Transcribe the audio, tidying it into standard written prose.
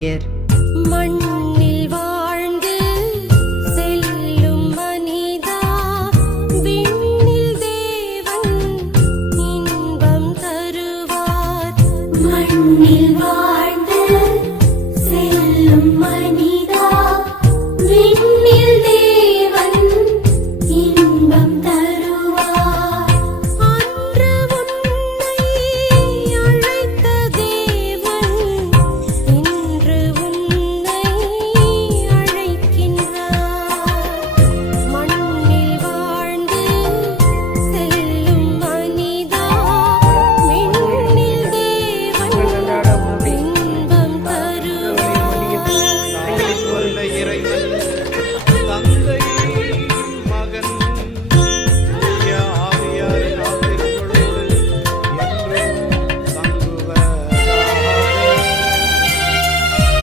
மண்ணில் வாழ்ந்து செல்லும் மனிதா, விண்ணில் தேவன் இன்பம் தருவார். மண்ணில் வாழ்ந்து செல்லும் மனிதா.